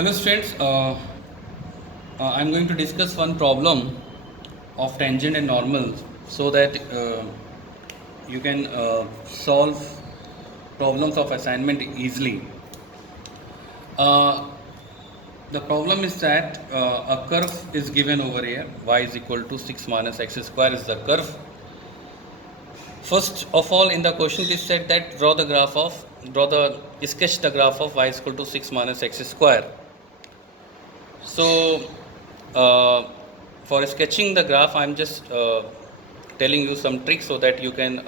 Hello students, I'm going to discuss one problem of tangent and normal so that you can solve problems of assignment easily. Uh, the problem is that a curve is given over here, y is equal to 6 minus x square is the curve. First of all, in the question it is said that sketch the graph of y is equal to 6 minus x square. So, for sketching the graph, I'm just telling you some tricks so that you can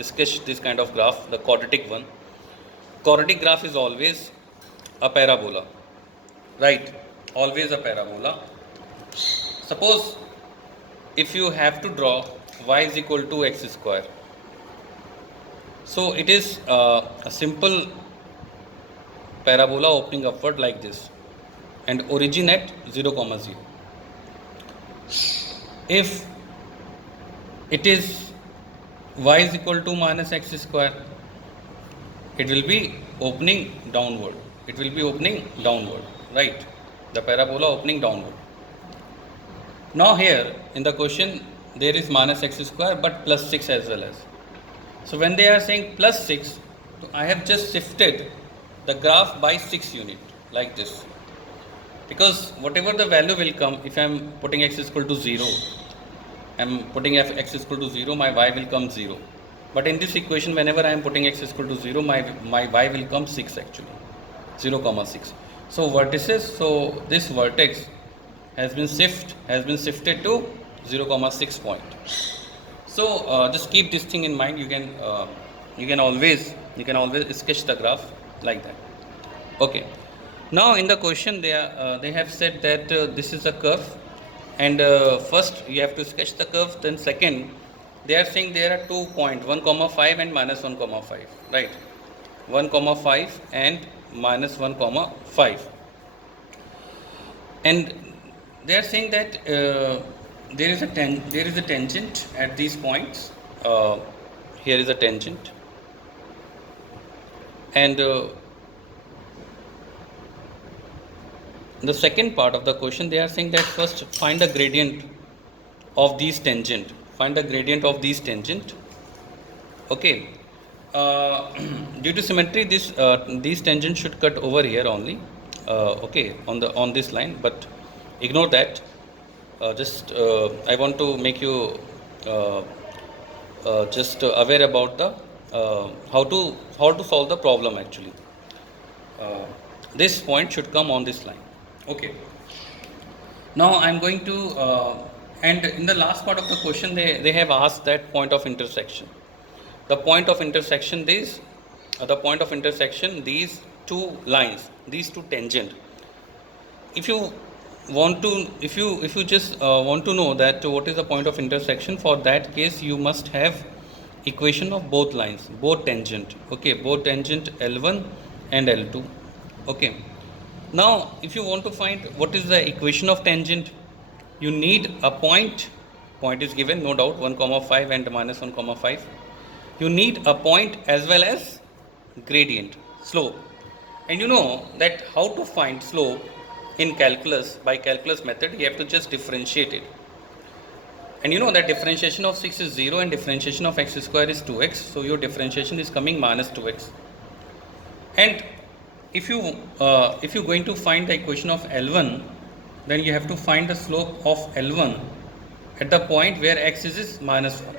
sketch this kind of graph, the quadratic one. Quadratic graph is always a parabola, right? Always a parabola. Suppose if you have to draw y is equal to x square. So it is a simple parabola opening upward like this and origin at 0, 0. If it is y is equal to minus x square, it will be opening downward. It will be opening downward, right? The parabola opening downward. Now here in the question there is minus x square but plus 6 as well as. So when they are saying plus 6, I have just shifted the graph by 6 unit like this. Because whatever the value will come, if I am putting x is equal to 0, I am putting x is equal to 0, my y will come 0. But in this equation, whenever I am putting x is equal to 0, my y will come 6 actually, 0, 6. So vertices, so this vertex has been shifted to 0, 6 point. So just keep this thing in mind. You can always sketch the graph like that. Okay. Now in the question they have said that this is a curve, and first you have to sketch the curve. Then second, they are saying there are 2 points, 1, 5 and minus 1, 5, right? 1, 5 and minus 1, 5, and they are saying that there is a tangent at these points. Here is a tangent, and the second part of the question they are saying that first find the gradient of these tangent. Find the gradient of these tangent. Okay. Due to symmetry, these tangents should cut over here only. Okay, on this line, but ignore that. I want to make you just aware about the how to solve the problem actually. This point should come on this line. Okay. Now I'm going to and in the last part of the question they have asked that point of intersection. The point of intersection these two lines, these two tangent. If you want to if you just want to know that what is the point of intersection, for that case you must have equation of both lines, both tangent. Okay, both tangent L1 and L2. Okay. Now if you want to find what is the equation of tangent, you need a point is given, no doubt, 1, 5 and minus 1, 5. You need a point as well as gradient, slope. And you know that how to find slope in calculus. By calculus method you have to just differentiate it, and you know that differentiation of 6 is 0 and differentiation of x square is 2x, so your differentiation is coming minus 2x. And if you're going to find the equation of L1, then you have to find the slope of L1 at the point where x is minus 1,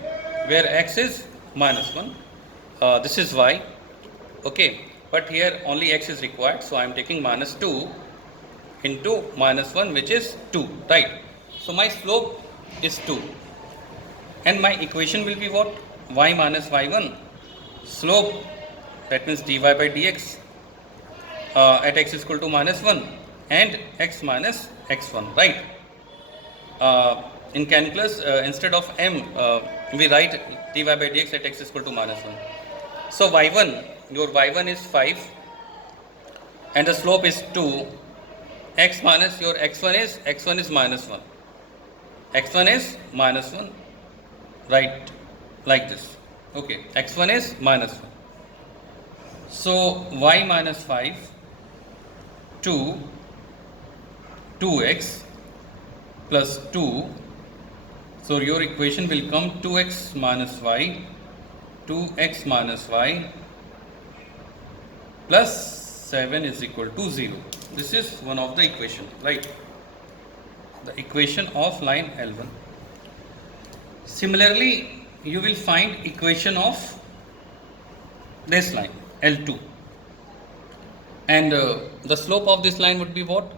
where x is minus 1. This is y. Okay, but here only x is required, so I am taking minus 2 into minus 1, which is 2, right? So my slope is 2, and my equation will be what? Y minus y1, slope, that means dy by dx at x is equal to minus 1 and x minus x1, right? In calculus, instead of m, we write dy by dx at x is equal to minus 1. So y1, your y1 is 5 and the slope is 2. X minus your x1 is minus 1. X1 is minus 1, right? Like this. Okay, x1 is minus 1. So y minus 5, 2 2x plus 2. So your equation will come 2x minus y, 2x minus y plus 7 is equal to 0. This is one of the equation, right? The equation of line L1. Similarly, you will find equation of this line L2, and the slope of this line would be what?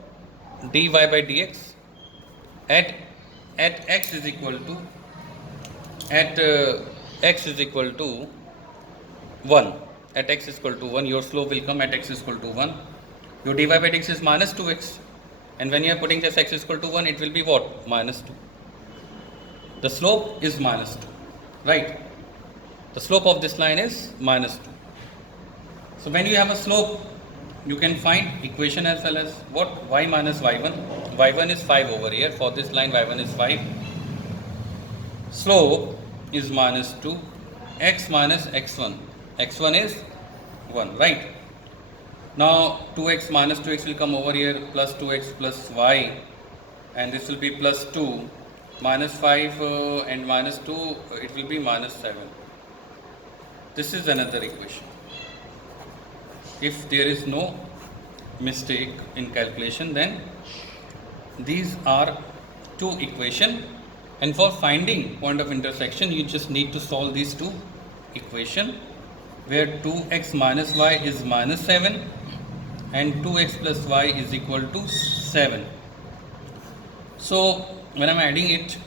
Dy by dx at x is equal to x is equal to 1. At x is equal to 1, your slope will come at x is equal to 1. Your dy by dx is minus 2x, and when you are putting just x is equal to 1, it will be what? Minus 2. The slope is minus 2, right? The slope of this line is minus 2. So when you have a slope, you can find equation as well as what? Y minus y1. y1 is 5 over here. For this line, y1 is 5. Slope is minus 2. X minus x1. x1 is 1, right? Now 2x minus 2x will come over here, plus 2x plus y, and this will be plus 2. Minus 5 and minus 2, it will be minus 7. This is another equation. If there is no mistake in calculation, then these are two equation, and for finding point of intersection, you just need to solve these two equation, where 2x minus y is minus 7 and 2x plus y is equal to 7. So when I'm adding it,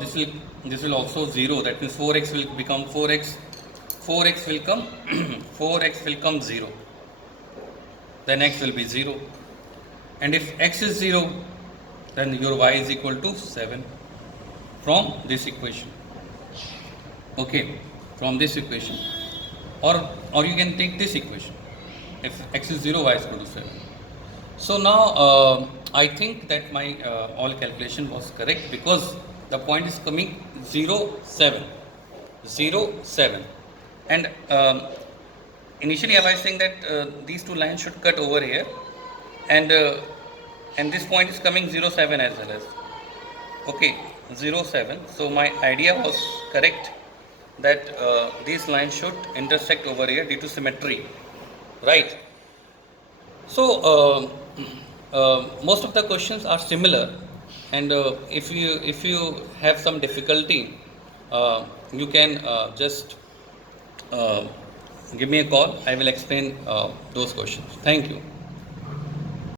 this will also 0. That means 4x will become 4x. 4x will come 4x will come 0. Then x will be 0. And if x is 0, then your y is equal to 7 from this equation. Okay, from this equation. Or you can take this equation. If x is 0, y is equal to 7. So now I think that my all calculation was correct, because the point is coming 0, 7. 0, 7. And initially I was saying that these two lines should cut over here, and this point is coming 0, 7 as well as. Okay, 0, 7. So my idea was correct, that these lines should intersect over here due to symmetry, right? So most of the questions are similar, and if you have some difficulty, you can just give me a call. I will explain those questions. Thank you.